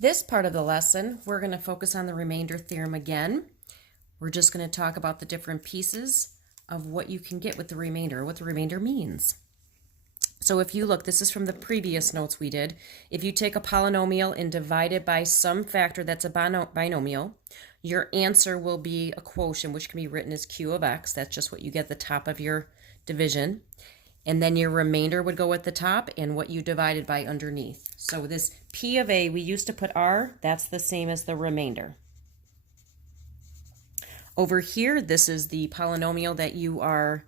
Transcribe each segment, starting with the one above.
This part of the lesson, we're going to focus on the remainder theorem again. We're just going to talk about the different pieces of what you can get with the remainder, what the remainder means. So if you look, this is from the previous notes we did. If you take a polynomial and divide it by some factor that's a binomial, your answer will be a quotient, which can be written as q of x. That's just what you get at the top of your division. And then your remainder would go at the top and what you divided by underneath. So this p of a, we used to put r, that's the same as the remainder. Over here, this is the polynomial that you are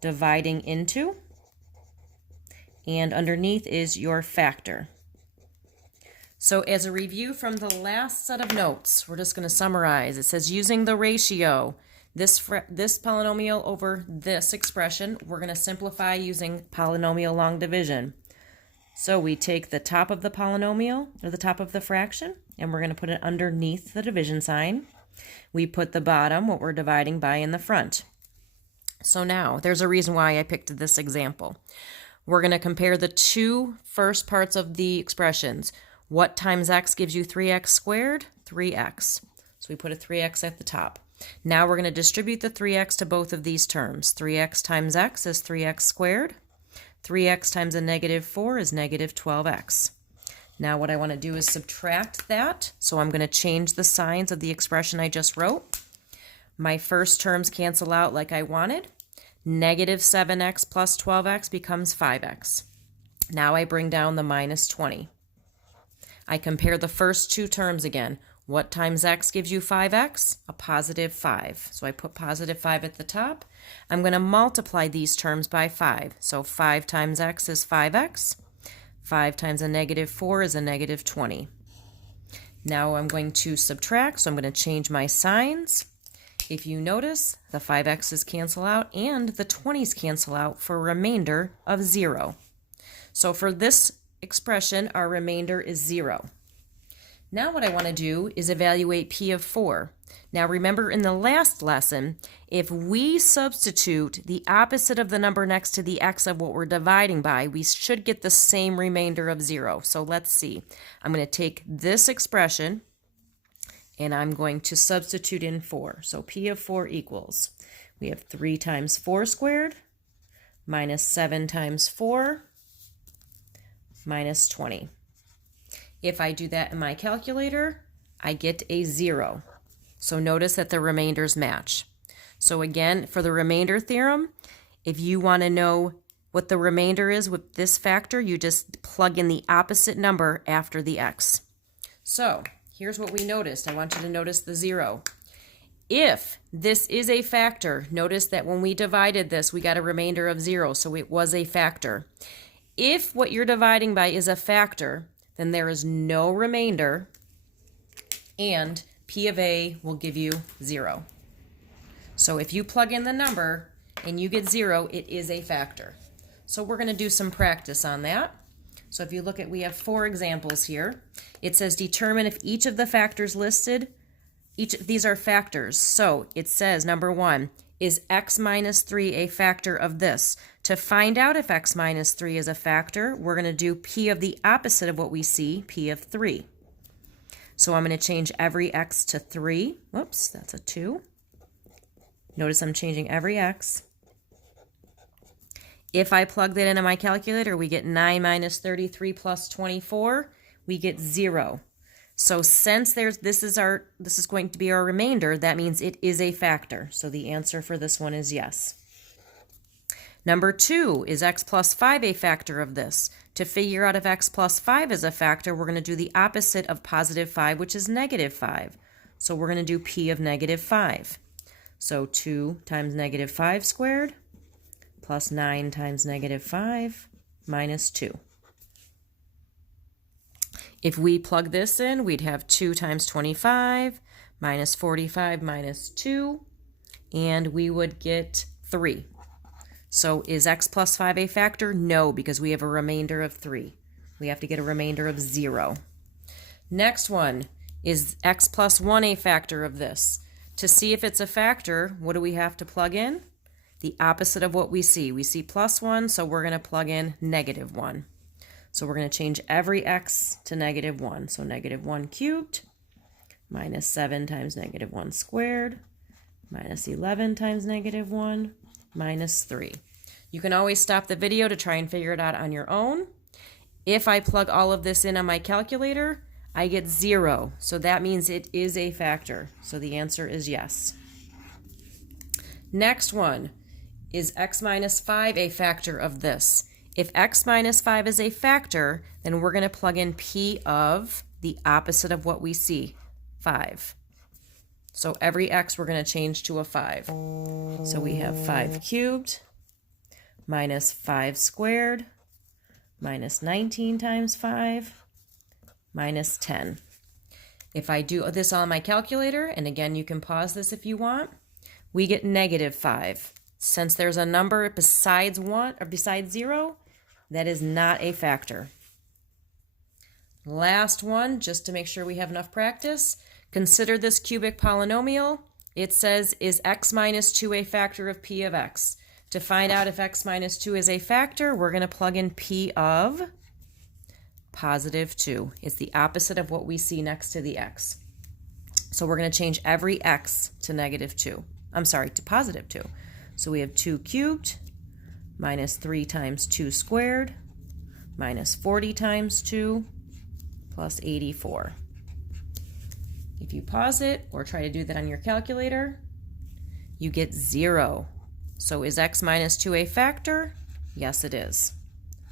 dividing into. And underneath is your factor. So as a review from the last set of notes, we're just going to summarize. It says using the ratio, this polynomial over this expression, we're going to simplify using polynomial long division. So we take the top of the polynomial, or the top of the fraction, and we're going to put it underneath the division sign. We put the bottom, what we're dividing by, in the front. So now, there's a reason why I picked this example. We're going to compare the two first parts of the expressions. What times x gives you 3x squared? 3x. So we put a 3x at the top. Now we're going to distribute the 3x to both of these terms. 3x times x is 3x squared. 3x times a negative 4 is negative 12x. Now what I want to do is subtract that. So I'm going to change the signs of the expression I just wrote. My first terms cancel out like I wanted. Negative 7x plus 12x becomes 5x. Now I bring down the minus 20. I compare the first two terms again. What times x gives you 5x? A positive 5. So I put positive 5 at the top. I'm going to multiply these terms by 5. So 5 times x is 5x. 5 times a negative 4 is a negative 20. Now I'm going to subtract, so I'm going to change my signs. If you notice, the 5x's cancel out and the 20s cancel out for a remainder of 0. So for this expression, our remainder is 0. Now what I want to do is evaluate p of 4. Now remember in the last lesson, if we substitute the opposite of the number next to the x of what we're dividing by, we should get the same remainder of 0. So let's see. I'm going to take this expression and I'm going to substitute in 4. So p of 4 equals, we have 3 times 4 squared minus 7 times 4 minus 20. If I do that in my calculator, I get a 0. So notice that the remainders match. So again, for the remainder theorem, if you want to know what the remainder is with this factor, you just plug in the opposite number after the x. So here's what we noticed. I want you to notice the 0. If this is a factor, notice that when we divided this, we got a remainder of 0, so it was a factor. If what you're dividing by is a factor, then there is no remainder, and p of a will give you 0. So if you plug in the number and you get 0, it is a factor. So we're going to do some practice on that. So if you look at, we have 4 examples here. It says determine if each of the factors listed, these are factors. So it says, number 1, is x minus 3 a factor of this? To find out if x minus 3 is a factor, we're going to do p of the opposite of what we see, p of 3. So I'm going to change every x to 3. Whoops, that's a 2. Notice I'm changing every x. If I plug that into my calculator, we get 9 minus 33 plus 24. We get 0. So since this is going to be our remainder, that means it is a factor. So the answer for this one is yes. Number 2, is x plus 5 a factor of this? To figure out if x plus 5 is a factor, we're going to do the opposite of positive 5, which is negative 5. So we're going to do p of negative 5. So 2 times negative 5 squared plus 9 times negative 5 minus 2. If we plug this in, we'd have 2 times 25 minus 45 minus 2, and we would get 3. So is x plus 5 a factor? No, because we have a remainder of 3. We have to get a remainder of 0. Next one, is x plus 1 a factor of this? To see if it's a factor, what do we have to plug in? The opposite of what we see. We see plus 1, so we're going to plug in negative 1. So we're going to change every x to negative 1. So negative 1 cubed minus 7 times negative 1 squared minus 11 times negative 1 minus 3. You can always stop the video to try and figure it out on your own. If I plug all of this in on my calculator, I get 0. So that means it is a factor. So the answer is yes. Next one, is x minus 5 a factor of this? If x minus 5 is a factor, then we're going to plug in p of the opposite of what we see, 5. So every x we're going to change to a 5. So we have 5 cubed minus 5 squared minus 19 times 5 minus 10. If I do this on my calculator, and again, you can pause this if you want, we get negative 5. Since there's a number besides 1 or besides 0, that is not a factor. Last one, just to make sure we have enough practice, consider this cubic polynomial. It says, is x minus 2 a factor of p of x? To find out if x minus 2 is a factor, we're going to plug in p of positive 2. It's the opposite of what we see next to the x. So we're going to change every x to negative 2. To positive 2. So we have 2 cubed minus 3 times 2 squared minus 40 times 2 plus 84. If you pause it or try to do that on your calculator, you get 0. So is x minus 2 a factor? Yes, it is.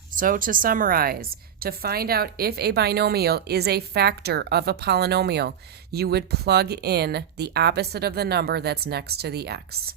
So to summarize, to find out if a binomial is a factor of a polynomial, you would plug in the opposite of the number that's next to the x.